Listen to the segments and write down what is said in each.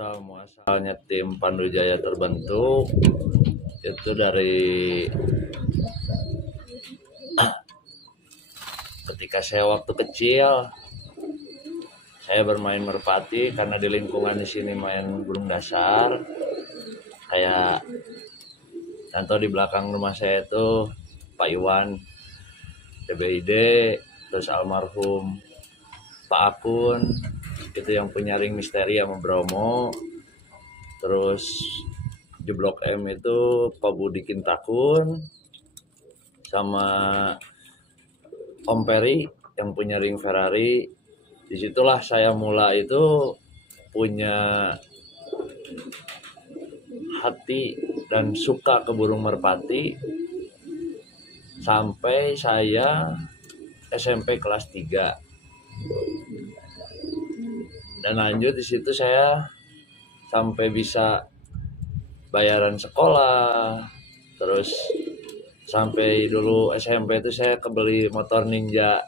asal muasalnya tim Pandu Jaya terbentuk itu dari ketika saya waktu kecil saya bermain merpati karena di lingkungan di sini main burung dasar. Kayak contoh di belakang rumah saya itu Pak Iwan TBID, terus almarhum Pak Akun itu yang punya ring misteri sama Bromo, terus di Blok M itu Pak Budi Kintakun sama Om Peri yang punya ring Ferrari. Disitulah saya mulai itu punya hati dan suka ke burung merpati sampai saya SMP kelas 3. Dan lanjut di situ saya sampai bisa bayaran sekolah. Terus sampai dulu SMP itu saya kebeli motor Ninja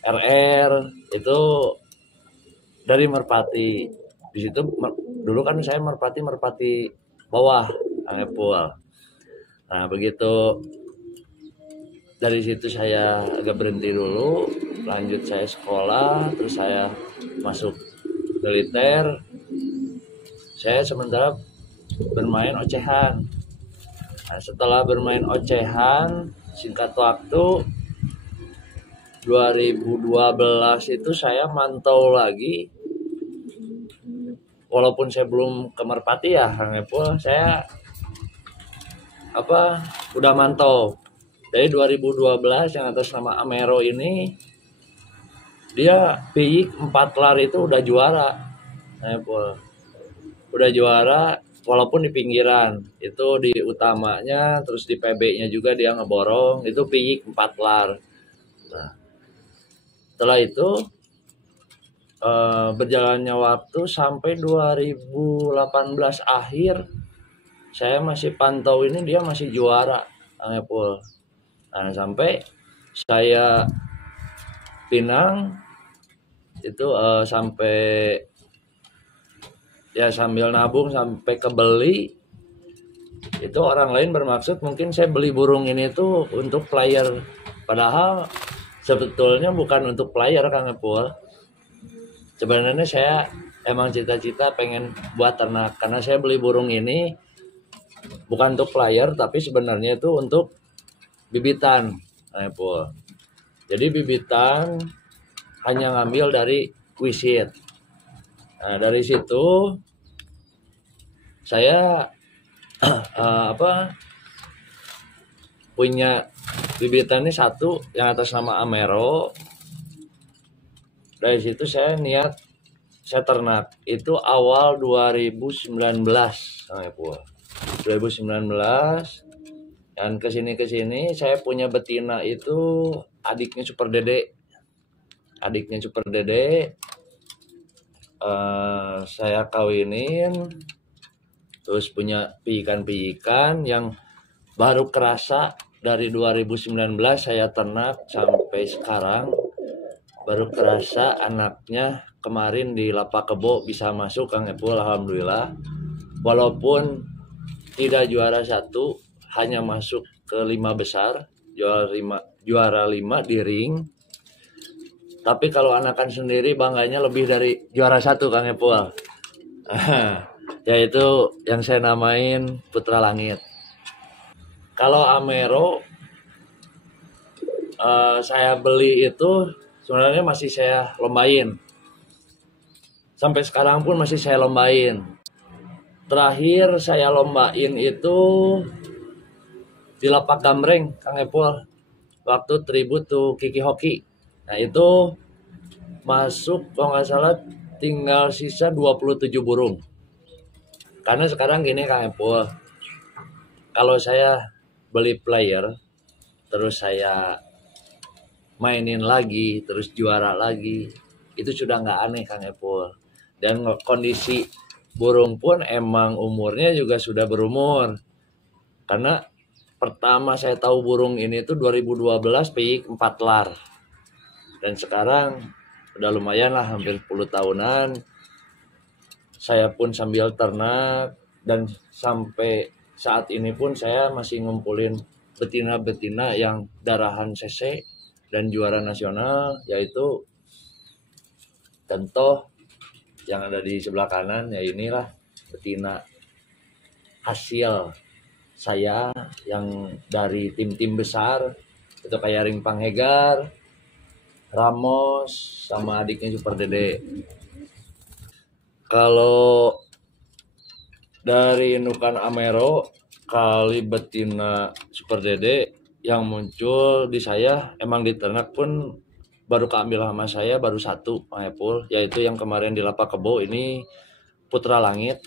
RR itu dari merpati. Di situ dulu kan saya merpati bawah Angepul. Nah, begitu dari situ saya agak berhenti dulu, lanjut saya sekolah, terus saya masuk militer. Saya sementara bermain ocehan. Nah, setelah bermain ocehan, singkat waktu 2012 itu saya mantau lagi. Walaupun saya belum ke merpati ya, Kang Epul, saya udah mantau. Dari 2012 yang atas nama Amero ini dia piyik 4 lar itu udah juara. Kang Epul. Udah juara walaupun di pinggiran. Itu di utamanya terus di PB-nya juga dia ngeborong, itu piyik 4 lar. Nah, setelah itu berjalannya waktu sampai 2018 akhir saya masih pantau ini dia masih juara Kang Epul. Nah, sampai saya pinang itu sampai ya sambil nabung sampai kebeli. Itu orang lain bermaksud mungkin saya beli burung ini tuh untuk player, padahal sebetulnya bukan untuk player Kang Epul. Sebenarnya saya emang cita-cita pengen buat ternak, karena saya beli burung ini bukan untuk player tapi sebenarnya itu untuk bibitan. Kang Epul. Jadi bibitan hanya ngambil dari wisit. Nah, dari situ saya punya bibitan ini satu yang atas nama Amero. Dari situ saya niat saya ternak. Itu awal 2019, Kang Epul. 2019 dan kesini saya punya betina itu adiknya Super Dede. Saya kawinin, terus punya piikan yang baru kerasa dari 2019 saya ternak sampai sekarang. Baru kerasa anaknya kemarin di Lapak Kebo bisa masuk Kang Epul, alhamdulillah. Walaupun tidak juara 1, hanya masuk ke 5 besar, juara 5 di ring. Tapi kalau anakan sendiri bangganya lebih dari juara 1 Kang Epul. Yaitu yang saya namain Putra Langit. Kalau Amero saya beli itu sebenarnya masih saya lombain. Sampai sekarang pun masih saya lombain. Terakhir saya lombain itu di Lapak Gamreng, Kang Epul. Waktu tribut tuh Kiki Hoki. Nah, itu masuk kalau nggak salah tinggal sisa 27 burung. Karena sekarang gini Kang Epul. Kalau saya beli player, terus saya mainin lagi, terus juara lagi, itu sudah nggak aneh Kang Epul. Dan kondisi burung pun emang umurnya juga sudah berumur. Karena pertama saya tahu burung ini tuh 2012 piyik 4 lar. Dan sekarang udah lumayan lah, hampir 10 tahunan. saya pun sambil ternak, dan sampai saat ini pun saya masih ngumpulin betina-betina yang darahan CC dan juara nasional, yaitu contoh yang ada di sebelah kanan. Ya inilah betina hasil saya yang dari tim-tim besar, itu kayak Ring Panghegar, Ramos, sama adiknya Super Dede. Kalau dari indukan Amero kali betina Super Dede yang muncul di saya, emang di ternak pun baru keambil sama saya baru satu, Epul, yaitu yang kemarin di Lapak Kebo, ini Putra Langit.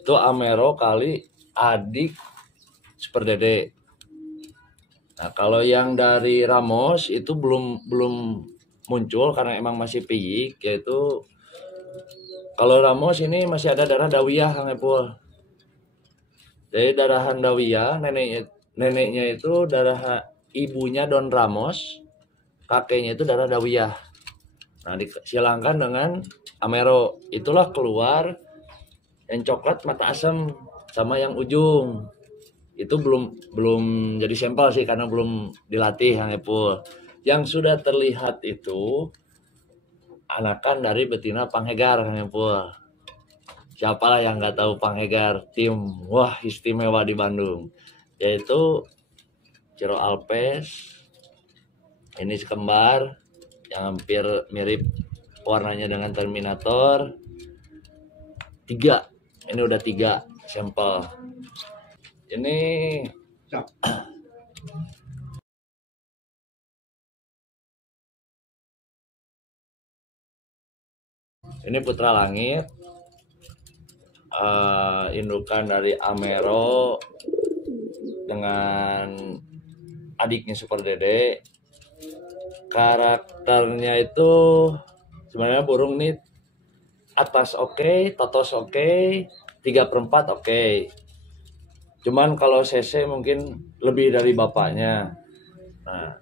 Itu Amero kali adik Super Dede. Nah, kalau yang dari Ramos itu belum muncul karena emang masih piyik, yaitu kalau Ramos ini masih ada darah Dawiyah, Kang Epul. Jadi darahan Dawiyah, neneknya itu darah ibunya Don Ramos, kakeknya itu darah Dawiyah. Nah, disilangkan dengan Amero, itulah keluar yang coklat mata asam sama yang ujung. Itu belum jadi sampel sih karena belum dilatih, Kang Epul. Yang sudah terlihat itu anakan dari betina Panghegar, Kang Epul. Siapalah yang nggak tahu Panghegar, tim wah istimewa di Bandung, yaitu Ciro Alpes. Ini sekembar yang hampir mirip warnanya dengan Terminator. Ini udah 3 sampel. Ini Putra Langit, indukan dari Amero dengan adiknya Super Dede. Karakternya itu sebenarnya burung nih atas oke, totos oke, 3/4 oke. Cuman kalau CC mungkin lebih dari bapaknya. Nah,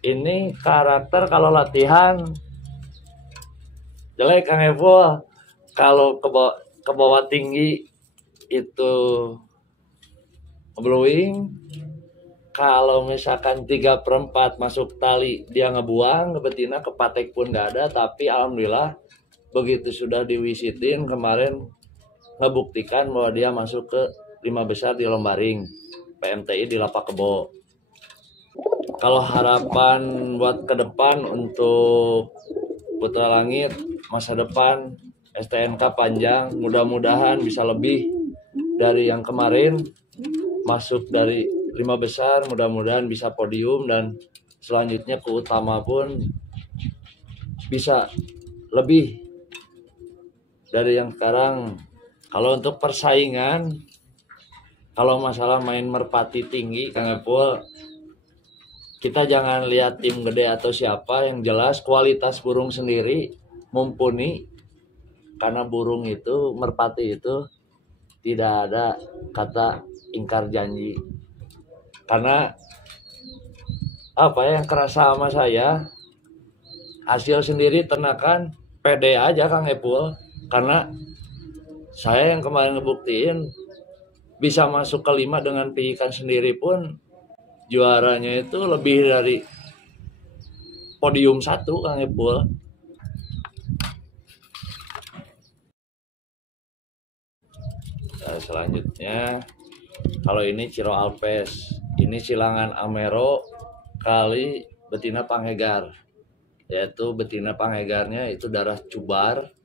ini karakter kalau latihan jelek, Kang Evo. Kalau ke bawah tinggi itu blowing. Kalau misalkan 3/4 masuk tali dia ngebuang ke betina, ke patek pun nggak ada. Tapi alhamdulillah begitu sudah diwisitin kemarin, ngebuktikan bahwa dia masuk ke 5 besar di lomba ring PMTI di Lapak Kebo. Kalau harapan buat ke depan untuk Putra Langit, masa depan STNK panjang, mudah-mudahan bisa lebih dari yang kemarin, masuk dari 5 besar, mudah-mudahan bisa podium, dan selanjutnya ke utama pun bisa lebih dari yang sekarang. Kalau untuk persaingan, kalau masalah main merpati tinggi, Kang Epul, kita jangan lihat tim gede atau siapa, yang jelas kualitas burung sendiri mumpuni. Karena burung itu, merpati itu tidak ada kata ingkar janji. Karena apa yang kerasa sama saya, hasil sendiri ternakan pede aja, Kang Epul. Karena saya yang kemarin ngebuktiin bisa masuk ke 5 dengan piikan sendiri pun, juaranya itu lebih dari podium 1, Kang Epul. Nah, selanjutnya kalau ini Ciro Alpes, ini silangan Amero kali betina Panghegar, yaitu betina Panghegarnya itu darah Cubar.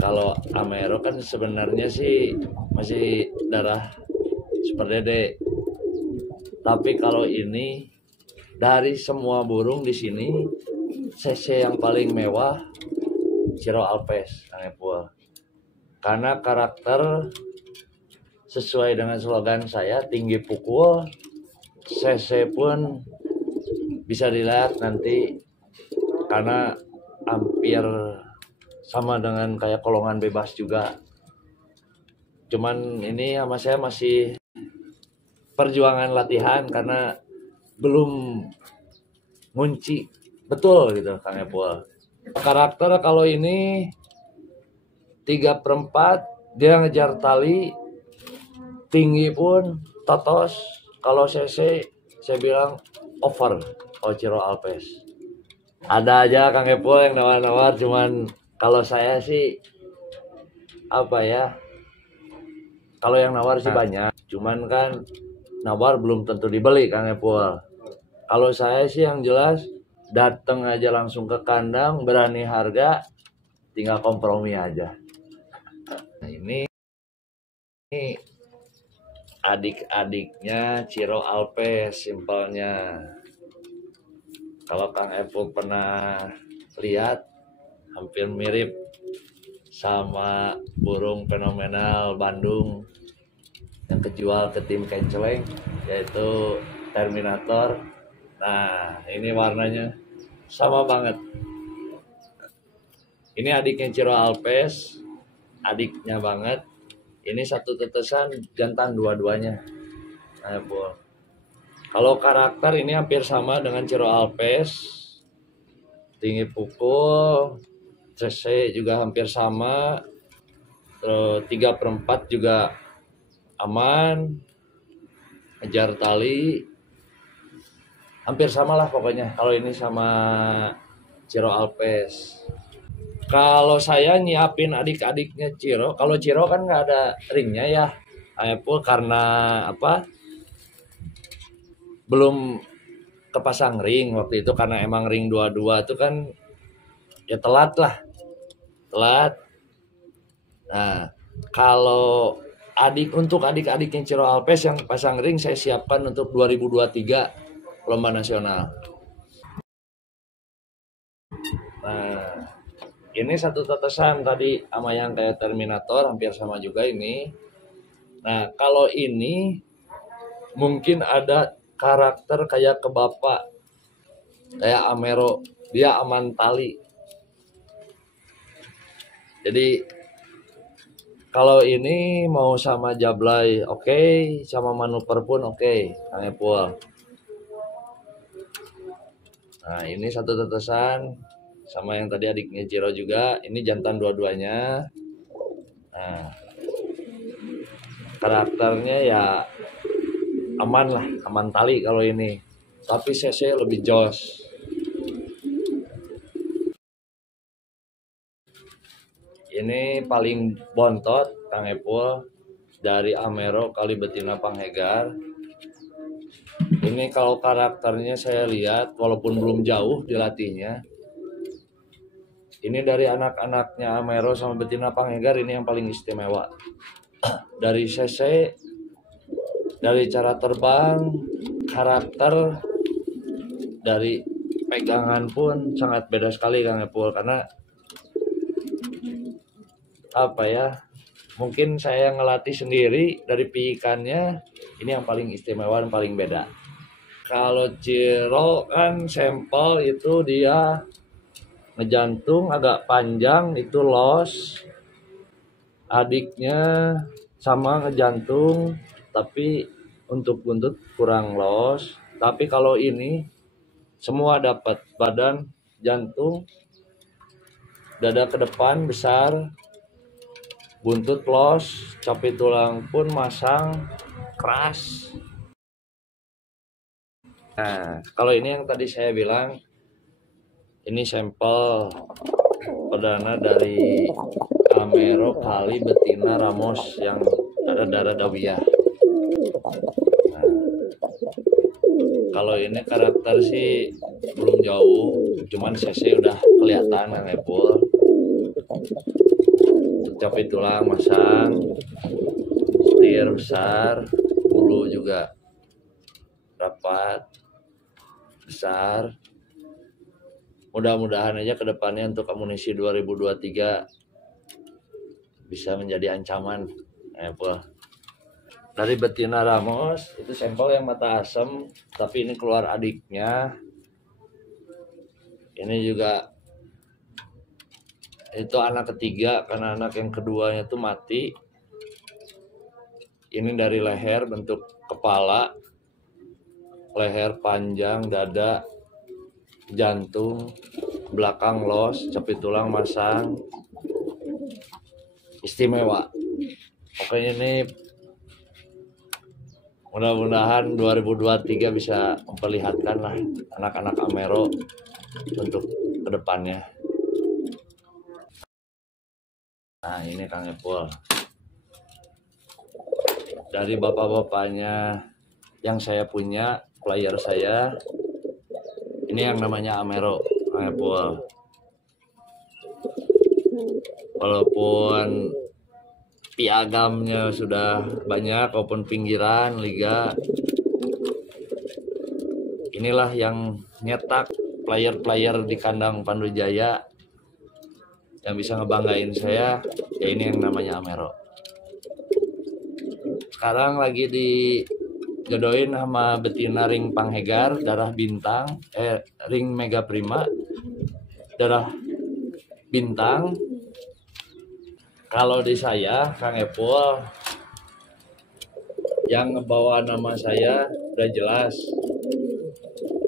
Kalau Amero kan sebenarnya sih masih darah Super Dede. Tapi kalau ini dari semua burung di sini, CC yang paling mewah Ciro Alpes, Kang Epul. Karena karakter sesuai dengan slogan saya, tinggi pukul, CC pun bisa dilihat nanti karena hampir sama dengan kayak kolongan bebas juga. Cuman ini sama saya masih perjuangan latihan karena belum ngunci betul gitu, Kang Epul. Karakter kalau ini 3/4 dia ngejar tali, tinggi pun totos. Kalau cc saya bilang over kalau Ciro Alpes. Ada aja Kang Epul yang nawar-nawar, cuman kalau saya sih apa ya, kalau yang nawar sih banyak, cuman kan nawar belum tentu dibeli Kang Epul. Kalau saya sih yang jelas datang aja langsung ke kandang, berani harga, tinggal kompromi aja. Nah, ini adik-adiknya Ciro Alpes simpelnya. Kalau Kang Epul pernah lihat, hampir mirip sama burung fenomenal Bandung yang kejual ke tim Kenceleng, yaitu Terminator. Nah, ini warnanya sama banget. Ini adiknya Ciro Alpes, adiknya banget. Ini satu tetesan jantan dua-duanya. Nah, kalau karakter ini hampir sama dengan Ciro Alpes. Tinggi pukul, cc juga hampir sama. 3/4 juga aman. Ngejar tali. Hampir sama lah pokoknya kalau ini sama Ciro Alpes. Kalau saya nyiapin adik-adiknya Ciro, kalau Ciro kan nggak ada ringnya ya, Apple karena apa? Belum kepasang ring waktu itu, karena emang ring 22 itu kan ya telat lah, telat. Nah, kalau untuk adik-adiknya Ciro Alpes yang pasang ring saya siapkan untuk 2023 lomba nasional. Nah, ini satu tetesan tadi sama yang kayak Terminator, hampir sama juga ini. Nah, kalau ini mungkin ada karakter kayak ke bapak, kayak Amero, dia aman tali. Jadi kalau ini mau sama Jablay oke, sama manuver pun oke, Kang Epul. Nah, ini satu tetesan sama yang tadi adiknya Ciro juga, ini jantan dua-duanya. Nah, karakternya ya aman lah, aman tali kalau ini, tapi cc lebih jos. Ini paling bontot Kang Epul dari Amero kali betina Panghegar. Ini kalau karakternya saya lihat walaupun belum jauh dilatihnya, ini dari anak-anaknya Amero sama betina Panghegar ini yang paling istimewa. Dari cc, dari cara terbang, karakter, dari pegangan pun sangat beda sekali Kang Epul. Karena apa ya, mungkin saya ngelatih sendiri, dari piikannya ini yang paling istimewa dan paling beda. Kalau Ciro kan sampel itu dia ngejantung agak panjang, itu los. Adiknya sama ngejantung tapi untuk buntut kurang los. Tapi kalau ini semua dapat, badan, jantung, dada ke depan besar, buntut los, capi tulang pun masang, keras. Nah, kalau ini yang tadi saya bilang, ini sampel perdana dari Amero kali betina Ramos yang ada darah Dawiyah. Nah, kalau ini karakter sih belum jauh, cuman cc udah kelihatan Kang Epul. Capi tulang masang, setir besar, bulu juga rapat, besar. Mudah-mudahan aja kedepannya untuk amunisi 2023 bisa menjadi ancaman. Dari betina Ramos itu sampel yang mata asem, tapi ini keluar adiknya. Ini juga itu anak ketiga, karena anak yang keduanya itu mati. Ini dari leher, bentuk kepala, leher panjang, dada, jantung, belakang los, capi tulang masang. istimewa. Pokoknya ini mudah-mudahan 2023 bisa memperlihatkan lah anak-anak Amero untuk kedepannya. Nah ini Kang Epul, dari bapak-bapaknya yang saya punya, player saya, ini yang namanya Amero, Kang Epul. Walaupun piagamnya sudah banyak maupun pinggiran liga, inilah yang nyetak player-player di kandang Pandu Jaya yang bisa ngebanggain saya, ya ini yang namanya Amero. Sekarang lagi dijodohin sama betina ring Panghegar, darah bintang, ring Mega Prima, darah bintang. Kalau di saya, Kang Epul, yang ngebawa nama saya udah jelas.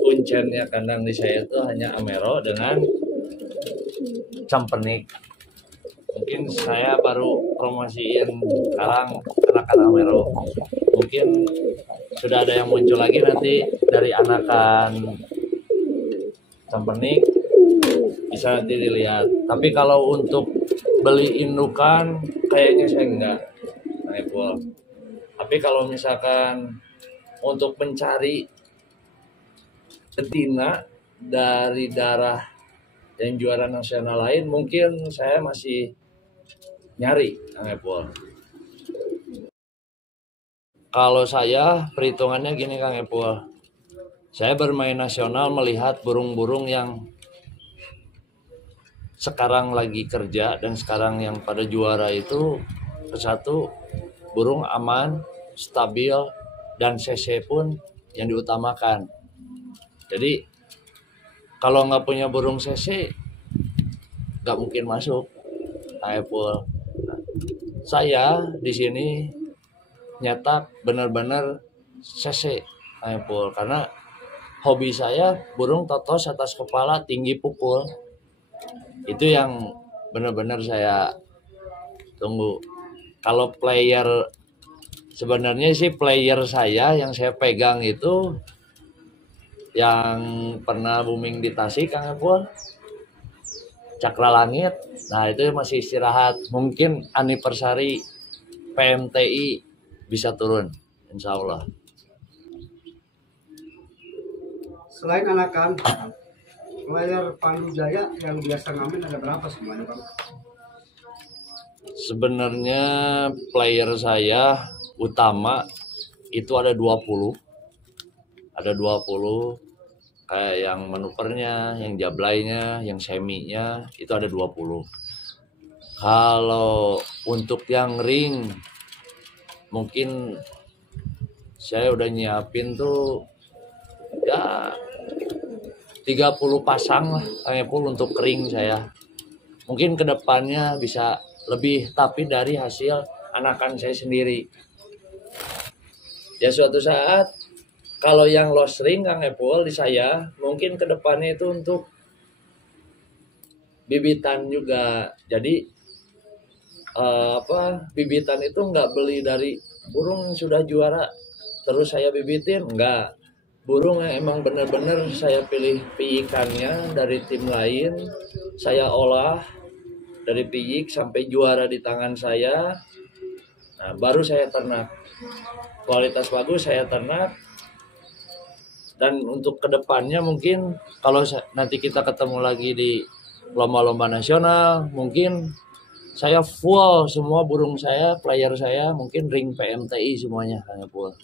Kuncennya kandang di saya itu hanya Amero dengan Campernik. Mungkin saya baru promosiin sekarang anak-anak Amero. Mungkin sudah ada yang muncul lagi nanti dari anakan Campernik, bisa nanti dilihat. Tapi kalau untuk beli indukan kayaknya saya enggak, Kang Epul. Tapi kalau misalkan untuk mencari betina dari darah yang juara nasional lain, mungkin saya masih nyari, Kang Epul. Kalau saya perhitungannya gini Kang Epul, saya bermain nasional melihat burung-burung yang sekarang lagi kerja dan sekarang yang pada juara itu, satu burung aman, stabil, dan CC pun yang diutamakan. Jadi kalau nggak punya burung CC nggak mungkin masuk, Epul. Saya di sini nyetak benar-benar CC, Epul, karena hobi saya burung totos atas kepala tinggi pukul. Itu yang benar-benar saya tunggu. Kalau player, sebenarnya sih player saya yang saya pegang itu yang pernah booming di Tasik, Kang Epul, Cakra Langit. Nah itu masih istirahat. Mungkin anniversary PMTI bisa turun, insya Allah. Selain anakan, player Pandu Jaya yang biasa ngamen ada berapa semuanya, Bang? Sebenarnya player saya utama itu ada 20. Ada 20, kayak yang manuvernya, yang jablainya, yang seminya, itu ada 20. Kalau untuk yang ring, mungkin saya udah nyiapin tuh ya 30 pasang lah, Kang Epul, untuk ring saya. Mungkin kedepannya bisa lebih, tapi dari hasil anakan saya sendiri. Ya suatu saat kalau yang lost ring, Kang Epul, di saya mungkin kedepannya itu untuk bibitan juga. Jadi bibitan itu nggak beli dari burung yang sudah juara terus saya bibitin, enggak. Burung yang emang bener-bener saya pilih piikannya dari tim lain, saya olah dari piyik sampai juara di tangan saya. Nah, baru saya ternak. Kualitas bagus saya ternak. Dan untuk kedepannya mungkin kalau nanti kita ketemu lagi di lomba-lomba nasional, mungkin saya full semua burung saya, player saya, mungkin ring PMTI semuanya, Kang Epul.